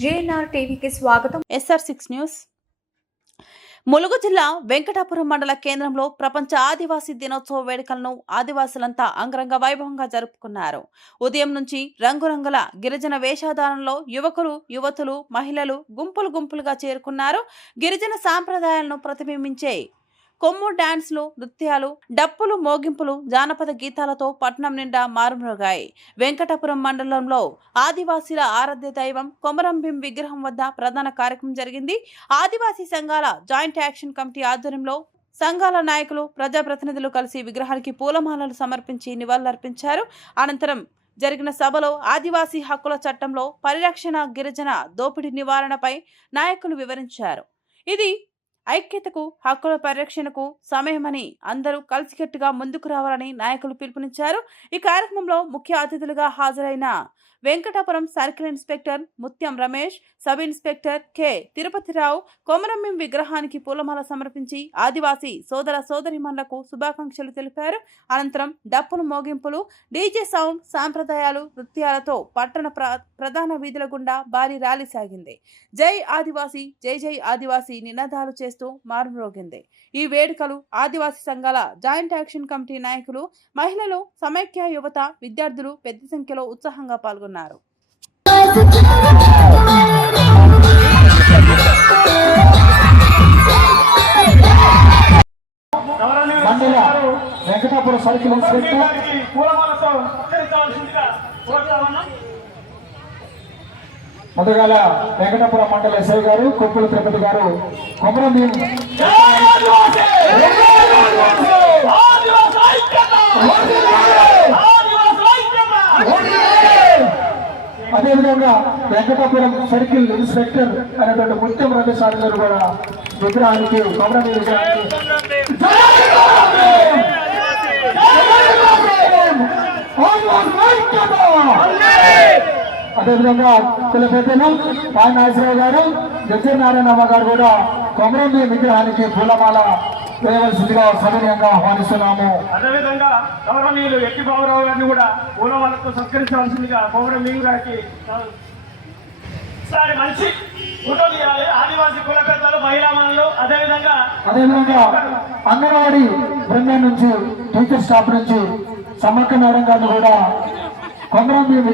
JNR టీవీకి స్వాగతం. SR6 news. Mulugu జిల్లా వెంకటాపురం మండల కేంద్రంలో ప్రపంచ ఆదివాసీ దినోత్సవ వేడుకలను ఆదివాసులంతా అంగరంగ వైభవంగా జరుపుకున్నారు. ఉదయం నుంచి రంగురంగుల గిరిజన వేషధారణలో యువకులు, యువతులు, మహిళలు గుంపులుగా చేరుకున్నారు. గిరిజన సాంప్రదాయాలను ప్రతిబింబించే కొమ్ము డాన్స్లు, నృత్యాలు, డప్పులు, మోగింపులు, జానపద గీతాలతో పట్నం నిండా మారుమ్రోగాయి. వెంకటాపురం మండలంలో ఆదివాసీల ఆరాధ్య దైవం కొమరంభీం విగ్రహం వద్ద ప్రధాన కార్యక్రమం జరిగింది. ఆదివాసీ సంఘాల జాయింట్ యాక్షన్ కమిటీ ఆధ్వర్యంలో సంఘాల నాయకులు, ప్రజాప్రతినిధులు కలిసి విగ్రహానికి పూలమాలలు సమర్పించి నివాళులర్పించారు. అనంతరం జరిగిన సభలో ఆదివాసీ హక్కుల చట్టంలో పరిరక్షణ, గిరిజన దోపిడీ నివారణపై నాయకులు వివరించారు. ఇది ఐక్యతకు, హక్కుల పరిరక్షణకు సమయమని అందరూ కలిసికట్టుగా ముందుకు రావాలని నాయకులు పిలుపునిచ్చారు. ఈ కార్యక్రమంలో ముఖ్య అతిథులుగా హాజరైన Venkatapuram circle inspector Mutyam Ramesh, sub inspector K Tirupathi Rao Komaram Bheem విగ్రహానికి పూలమాల సమర్పించి ఆదివాసీ సోదర సోదరిమణులకు శుభాకాంక్షలు తెలిపారు. అనంతరం డప్పులు, మోగింపులు, డీజే సౌండ్, సాంప్రదాయాలు, నృత్యాలతో పట్టణ ప్రధాన వీధుల గుండా భారీ ర్యాలీ సాగింది. జై ఆదివాసీ, జై జై ఆదివాసీ నినాదాలు చేస్తూ మారుమ్రోగింది. ఈ వేడుకలు ఆదివాసీ సంఘాల జాయింట్ యాక్షన్ కమిటీ నాయకులు, మహిళలు, సమైక్య యువత, విద్యార్థులు పెద్ద సంఖ్యలో ఉత్సాహంగా పాల్గొన్నారు. మండల వెంకటాపురం సర్కిల్ ఇన్స్పెక్టర్ ముందుగాల వెంకటాపురం మండల ఎస్ఐ గారు కొప్పుల తిరుపతి గారు కొమరంభీం అదేవిధంగా వెంకటాపురం సర్కిల్ ఇన్స్పెక్టర్ అనేటువంటి ముత్యం రమేష్ గారు కూడా విగ్రహానికి కొమరంభీం విగ్రహానికి అదేవిధంగా కుల పెద్దలు పాయ నాగేశ్వరరావు గారు, జడ్జనారాయణమ్మ గారు కూడా కొమరంభీం విగ్రహానికి పూలమాల వేయవలసిందిగా సవినయంగా ఆహ్వానిస్తున్నాము. అదేవిధంగా గౌరవనీయులు ఎట్టి బాబురావు గారిని కూడా పూలమాలతో సత్కరించవలసిందిగా కొమరంభీం గారికి మంచి ఫోటో తీయాలి. ఆదివాసీ కుల పెద్దలు, మహిళా మనులు, అదేవిధంగా అంగన్వాడీ బృందం నుంచి, టీచర్ స్టాఫ్ నుంచి సమ్మక్క మేడం గారిని కూడా కొమరంభీం